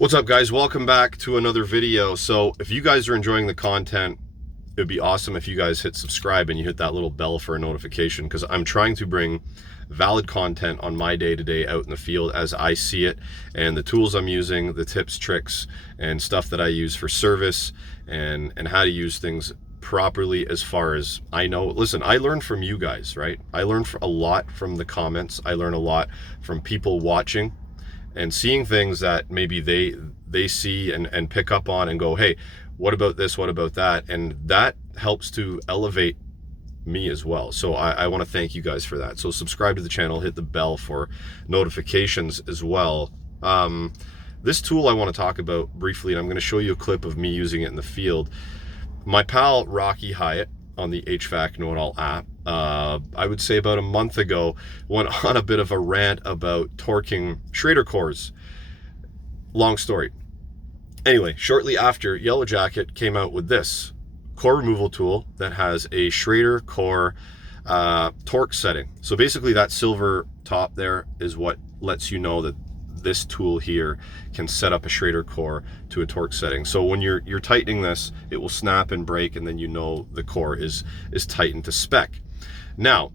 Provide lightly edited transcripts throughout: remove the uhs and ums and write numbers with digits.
What's up, guys? Welcome back to another video. So if you guys are enjoying the content, it would be awesome if you guys hit subscribe and you hit that little bell for a notification, because I'm trying to bring valid content on my day-to-day out in the field as I see it, and the tools I'm using, the tips, tricks, and stuff that I use for service, and how to use things properly as far as I know. Listen, I learn from you guys, right? I learn a lot from the comments. I learn a lot from people watching and seeing things that maybe they see and pick up on and go, hey, what about this, what about that? And that helps to elevate me as well. So I want to thank you guys for that. So subscribe to the channel, hit the bell for notifications as well. This tool I want to talk about briefly, and I'm going to show you a clip of me using it in the field. My pal Rocky Hyatt on the HVAC Know-It-All app, I would say about a month ago, went on a bit of a rant about torquing Schrader cores. Long story. Anyway, shortly after, Yellow Jacket came out with this core removal tool that has a Schrader core torque setting. So basically that silver top there is what lets you know that this tool here can set up a Schrader core to a torque setting. So when you're tightening this, it will snap and break, and then you know the core is tightened to spec. Now,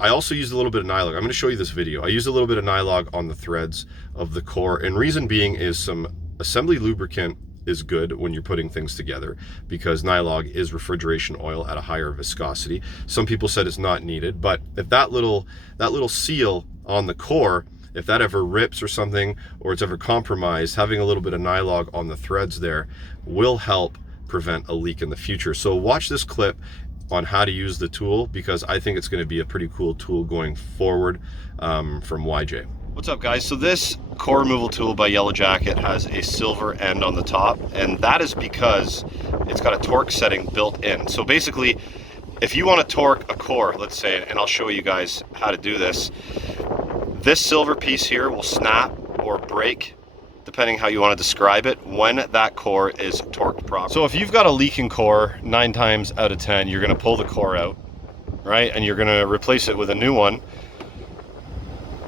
I also used a little bit of Nylog. I'm going to show you this video. I used a little bit of Nylog on the threads of the core, and reason being is some assembly lubricant is good when you're putting things together, because Nylog is refrigeration oil at a higher viscosity. Some people said it's not needed, but if that little seal on the core, if that ever rips or something, or it's ever compromised, having a little bit of Nylog on the threads there will help prevent a leak in the future. So watch this clip on how to use the tool, because I think it's going to be a pretty cool tool going forward from YJ. What's up, guys? So this core removal tool by Yellow Jacket has a silver end on the top, and that is because it's got a torque setting built in. So basically, if you want to torque a core, let's say, and I'll show you guys how to do this, this silver piece here will snap or break, depending how you want to describe it, when that core is torqued properly. So if you've got a leaking core, 9 times out of 10, you're going to pull the core out, right? And you're going to replace it with a new one,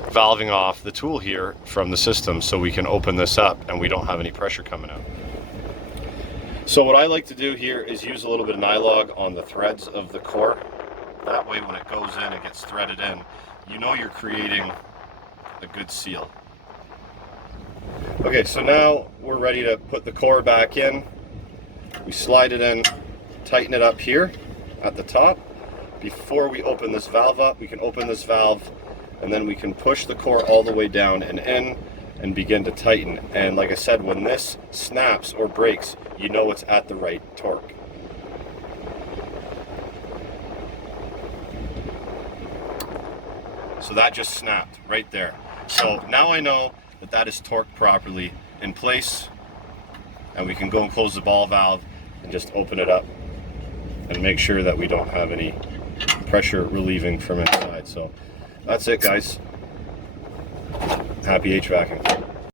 valving off the tool here from the system so we can open this up and we don't have any pressure coming out. So what I like to do here is use a little bit of Nylog on the threads of the core. That way when it goes in, it gets threaded in, you know you're creating a good seal. Okay, so now we're ready to put the core back in. We slide it in, tighten it up here at the top. Before we open this valve up, we can open this valve, and then we can push the core all the way down and in and begin to tighten. And like I said, when this snaps or breaks, you know it's at the right torque. So that just snapped right there. So now I know that that is torqued properly in place, and we can go and close the ball valve and just open it up and make sure that we don't have any pressure relieving from inside. So that's it, guys. Happy HVACing.